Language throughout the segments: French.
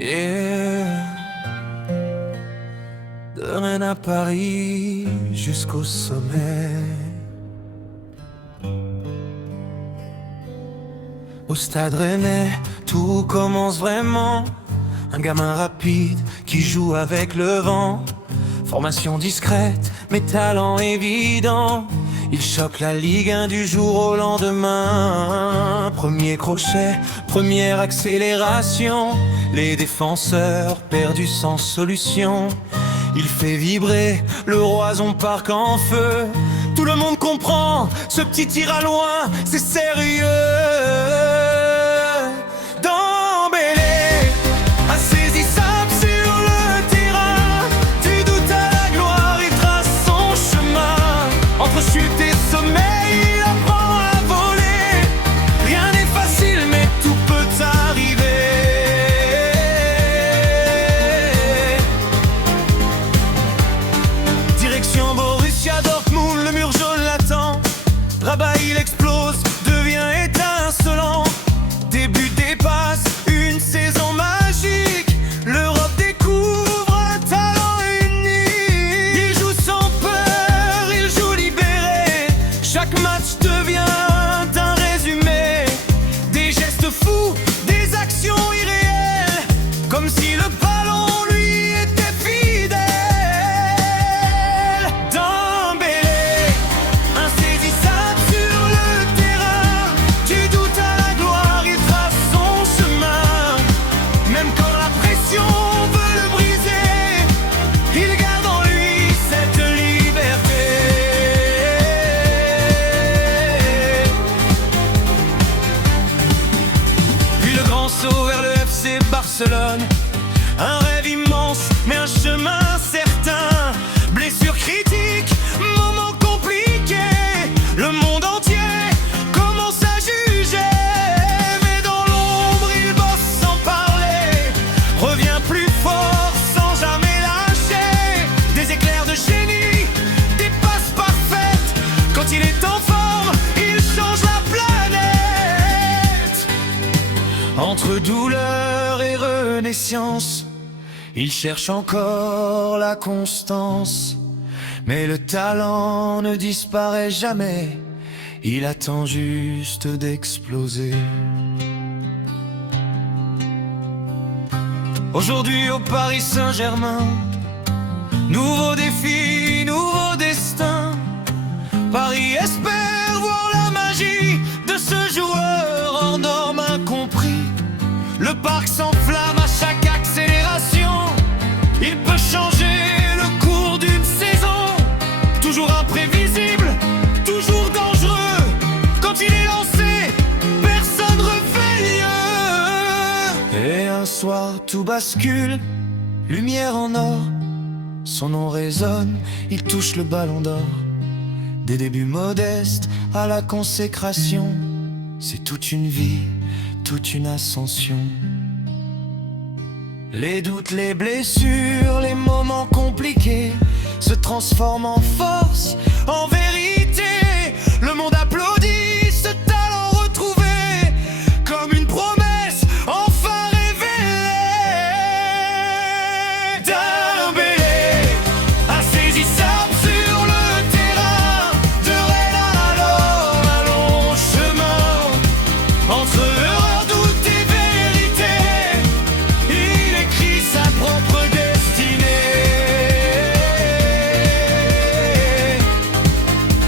Yeah. De Rennes à Paris jusqu'au sommet. Au Stade Rennais, tout commence vraiment. Un gamin rapide qui joue avec le vent. Formation discrète, mais talent évident. Il choque la Ligue 1 du jour au lendemain. Premier crochet, première accélération. Les défenseurs perdus sans solution. Il fait vibrer le Roison Park en feu. Tout le monde comprend, ce petit tir à loin, c'est sérieux. Dembélé, insaisissable sur le terrain. Du doute à la gloire, il trace son chemin. Entre chute et sommeil, il apprend à voler. Rien n'est facile, mais tout peut arriver. Direction Borussia Dortmund, le mur jaune l'attend. Rabat, il explose, devient étincelant. Début des passes, une saison magique. L'Europe découvre un talent unique. Il joue sans peur, il joue libéré. Chaque match devient un résumé. Des gestes fous, des actions irréelles. Comme si le ballon lui était fidèle. Dembélé, insaisissable sur le terrain. Du doute à la gloire, il trace son chemin. Même quand la pression veut le briser, il garde en lui cette liberté. Puis le grand saut vers le FC Barcelone. Un rêve immense, mais un chemin certain. Blessure critique, moment compliqué. Le monde entier commence à juger. Mais dans l'ombre, il bosse sans parler. Revient plus fort, sans jamais lâcher. Des éclairs de génie, des passes parfaites. Quand il est en forme, il change la planète. Entre douleur et renaissance, il cherche encore la constance. Mais le talent ne disparaît jamais. Il attend juste d'exploser. Aujourd'hui au Paris Saint-Germain, nouveau défi, nouveau destin. Paris espère voir la magie de ce joueur hors norme incompris. Le parc s'enflamme à chaque accélération. Il peut changer le cours d'une saison. Toujours imprévisible, toujours dangereux. Quand il est lancé, personne réveille. Et un soir tout bascule, lumière en or. Son nom résonne, il touche le ballon d'or. Des débuts modestes à la consécration, c'est toute une vie, toute une ascension. Les doutes, les blessures, les moments compliqués se transforment en force, en vérité. Le monde applaudit ce talent retrouvé, comme une promesse enfin révélée. Dembélé, insaisissable sur le terrain. De Rennes à l'or, un long chemin. Entre erreur, doute et vérité, il écrit sa propre destinée.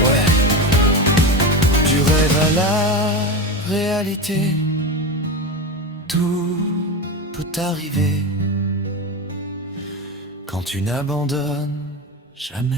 Ouais. Du rêve à la réalité, tout peut arriver quand tu n'abandonnes jamais.